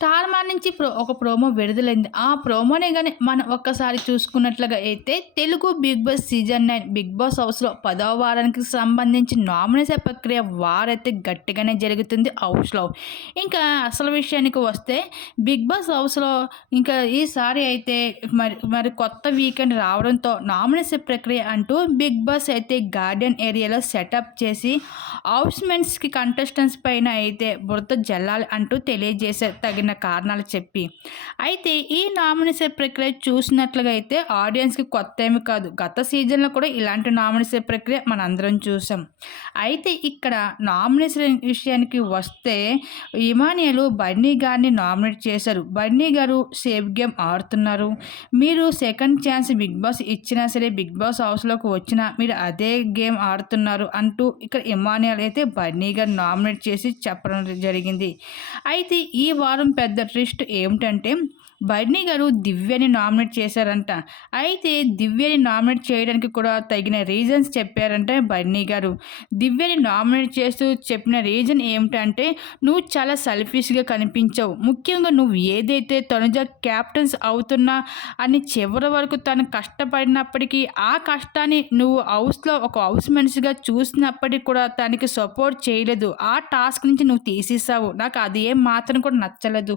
Star మా నుంచి pro ఒక ప్రోమో విడుదలైంది. ఆ ప్రోమోనే కానీ మనం ఒక్కసారి చూసుకున్నట్లుగా అయితే Telugu Bigg Boss season nine Bigg Boss హౌస్లో పదవ వారానికి సంబంధించి నామినేషన్ ప్రక్రియ వారైతే గట్టిగానే జరుగుతుంది. హౌస్లో ఇంకా అసలు విషయానికి వస్తే బిగ్ బాస్ హౌస్లో ఇంకా ఈసారి అయితే మరి మరి కొత్త వీకెండ్ రావడంతో నామినేషన్ ప్రక్రియ అంటూ బిగ్ బాస్ అయితే గార్డెన్ ఏరియాలో సెటప్ చేసి హౌస్మెంట్స్కి కంటెస్టెంట్స్ పైన అయితే బురద జల్లాలి అంటూ తెలియజేసే తగిన కారణాలు చెప్పి. అయితే ఈ నామినేషన్ ప్రక్రియ చూసినట్లుగా అయితే ఆడియన్స్కి కొత్త ఏమి కాదు. గత సీజన్లో కూడా ఇలాంటి నామినేషన్ ప్రక్రియ మనందరం చూసాం. అయితే ఇక్కడ నామినేషన్ విషయానికి వస్తే ఇమానియలు బన్నీ గారిని నామినేట్ చేశారు. బన్నీ గారు సేఫ్ గేమ్ ఆడుతున్నారు. మీరు సెకండ్ ఛాన్స్ బిగ్ బాస్ ఇచ్చినా సరే బిగ్ బాస్ హౌస్లోకి వచ్చినా మీరు అదే గేమ్ ఆడుతున్నారు అంటూ ఇక్కడ ఇమానియల్ అయితే బన్నీ గారు నామినేట్ చేసి చెప్పడం జరిగింది. అయితే ఈ వారం పెద్ద ట్విస్ట్ ఏమిటంటే బర్నీ గారు దివ్యని నామినేట్ చేశారంట. అయితే దివ్యని నామినేట్ చేయడానికి కూడా తగిన రీజన్స్ చెప్పారంటే బర్నీ గారు. దివ్యని నామినేట్ చేస్తూ చెప్పిన రీజన్ ఏమిటంటే నువ్వు చాలా సెల్ఫిష్గా కనిపించావు. ముఖ్యంగా నువ్వు ఏదైతే తనుజ క్యాప్టెన్స్ అవుతున్నా అని చివరి వరకు తను కష్టపడినప్పటికీ ఆ కష్టాన్ని నువ్వు హౌస్లో ఒక హౌస్ మనిషిగా చూసినప్పటికీ కూడా తనకి సపోర్ట్ చేయలేదు. ఆ టాస్క్ నుంచి నువ్వు తీసేసావు నాకు అది ఏం మాత్రం కూడా నచ్చలేదు.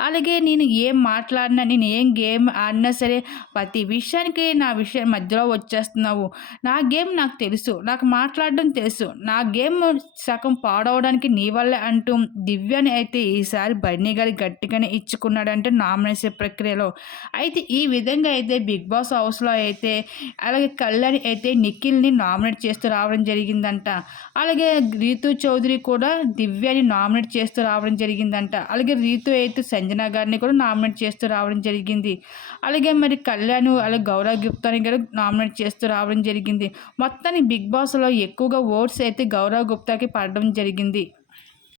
అలాగే నేను ఏం మాట మాట్లాడినా నేను ఏం గేమ్ ఆడినా సరే ప్రతి విషయానికి నా విషయం మధ్యలో వచ్చేస్తున్నావు. నా గేమ్ నాకు తెలుసు నాకు మాట్లాడడం తెలుసు. నా గేమ్ సగం పాడవడానికి నీ వల్లే అంటూ దివ్యని అయితే ఈసారి బన్నీ గారి గట్టిగానే ఇచ్చుకున్నాడంటే నామినేషన్ ప్రక్రియలో. అయితే ఈ విధంగా అయితే బిగ్ బాస్ హౌస్లో అయితే అలాగే కళ్యాణ్ అయితే నిఖిల్ని నామినేట్ చేస్తూ రావడం జరిగిందంట. అలాగే రీతు చౌదరి కూడా దివ్యని నామినేట్ చేస్తూ రావడం జరిగిందంట. అలాగే రీతు అయితే సంజన గారిని కూడా నామినేట్ చేస్తూ చేస్తూ రావడం జరిగింది. అలాగే మరి కళ్యాణ్ అలాగే గౌరవ్ గుప్తాని కూడా నామినేట్ చేస్తూ రావడం జరిగింది. మొత్తాన్ని బిగ్ బాస్లో ఎక్కువగా ఓట్స్ అయితే గౌరవ్ గుప్తాకి పడడం జరిగింది.